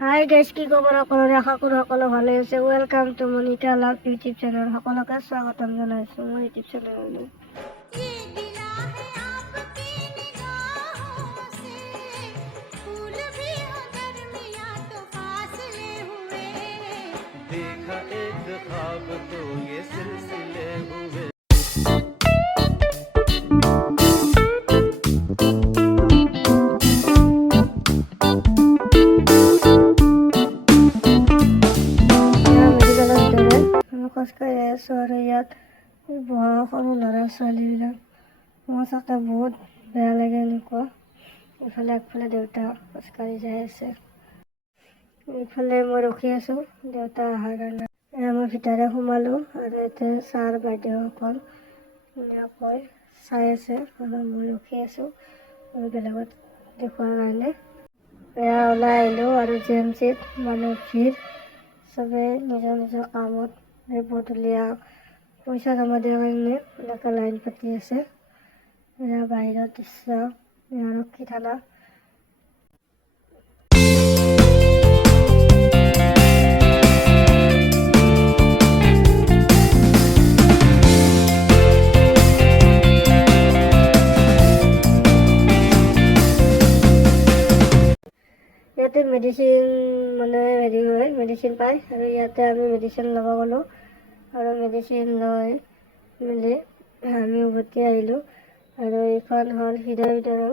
Hi guys, কি খবৰ সকলোৰে? আশা কৰোঁ সকলো ভালে আছে। Welcome to Monika love YouTube channel. সকলোকে স্বাগতম জনাইছোঁ মোৰ ইউটিউব চেনেললৈ। देखा एक ख्वाब तो ये सिलसिले हुए আমি খোজকাঢ়ি আছোঁ আৰু ইয়াত বহা সৰু ল'ৰা ছোৱালীবিলাক মোৰ চাকে বহুত বেয়া লাগে এনেকুৱা। ইফালে আগফালে দেউতা খোজকাঢ়ি যাই আছে, ইফালে মই ৰখি আছোঁ দেউতা অহাৰ কাৰণে। মই ভিতৰে সোমালোঁ আৰু এতিয়া ছাৰ বাইদেউসকল ধুনীয়াকৈ চাই আছে আৰু মই ৰখি আছোঁ বেলেগত দেখুৱাৰ কাৰণে। এয়া ওলাই আহিলোঁ আৰু জি এম চিত মানুহ ভিৰ, চবেই নিজৰ নিজৰ কামত পদূলীয়া পইচা জমা দিয়াৰ কাৰণে এনেকৈ লাইন পাতি আছে। এয়া বাহিৰৰ দৃশ্য, আৰক্ষী থানা। ইয়াতে মেডিচিন মানে হেৰি হয়, মেডিচিন পায় আৰু ইয়াতে আমি মেডিচিন ল'ব গ'লোঁ আৰু মেডিচিন লৈ মেলি আমি উভতি আহিলোঁ। আৰু এইখন হ'ল হৃদয় বিতৰণ,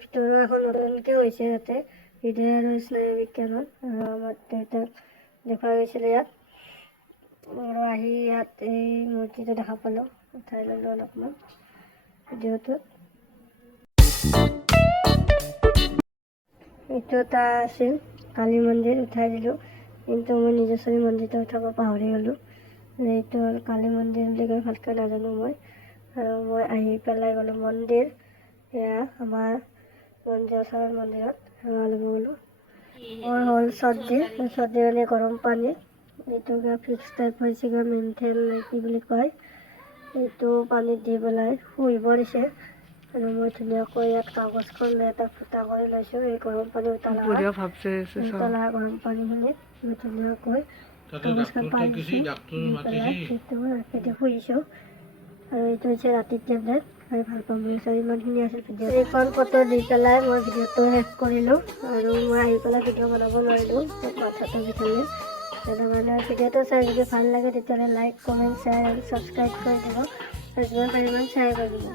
ভিতৰৰ এখন নতুনকৈ হৈছে ইয়াতে হৃদয় আৰু স্নায়ু বিজ্ঞানত। আৰু আমাৰ দেউতাক দেখুওৱা গৈছিলে ইয়াত আৰু আহি ইয়াত এই মূৰ্তিটো দেখা পালোঁ, উঠাই ল'লোঁ অলপমান ভিডিঅ'টোত। এইটো এটা আছিল কালী মন্দিৰ, উঠাই দিলোঁ, কিন্তু মই নিজস্বৰী মন্দিৰটো উঠাব পাহৰি গ'লোঁ। এইটো হ'ল কালী মন্দিৰ বুলি কয়, ভালকৈ নাজানো মই। আৰু মই আহি পেলাই গ'লোঁ মন্দিৰ, এয়া আমাৰ মন্দিৰ ওচৰৰ মন্দিৰত সেৱা ল'ব গ'লোঁ। মোৰ হ'ল চৰ্দি মানে গৰম পানী, এইটো কিবা ফিক্স টাইপ হৈছে, কিবা মেণ্টেল কি বুলি কয়। এইটো পানীত দি পেলাই শুহিব দিছে আৰু মই ধুনীয়াকৈ ইয়াত কাগজখন লৈ এটা ফুটা কৰি লৈছোঁ। এই গৰম পানী উতলা গৰম পানীখিনিত মই ধুনীয়াকৈ কাগজখন পাই দিছোঁ, ৰাতিটো শুইছোঁ। আৰু এইটো হৈছে ৰাতিৰ টেবলেট, খাই ভাল পাম বুলি চাই ইমানখিনি আছিল ভিডিঅ'। এইখন ফটো দি পেলাই মই ভিডিঅ'টো শেষ কৰিলোঁ আৰু মই আহি পেলাই ভিডিঅ' বনাব নোৱাৰিলোঁ, মাথাটো বিষালে। সেইকাৰণে ভিডিঅ'টো চাই যদি ভাল লাগে তেতিয়াহ'লে লাইক, কমেণ্ট, শ্বেয়াৰ আৰু ছাবস্ক্ৰাইব কৰি দিব আৰু যিমান পাৰিমান শ্বেয়াৰ কৰি দিব।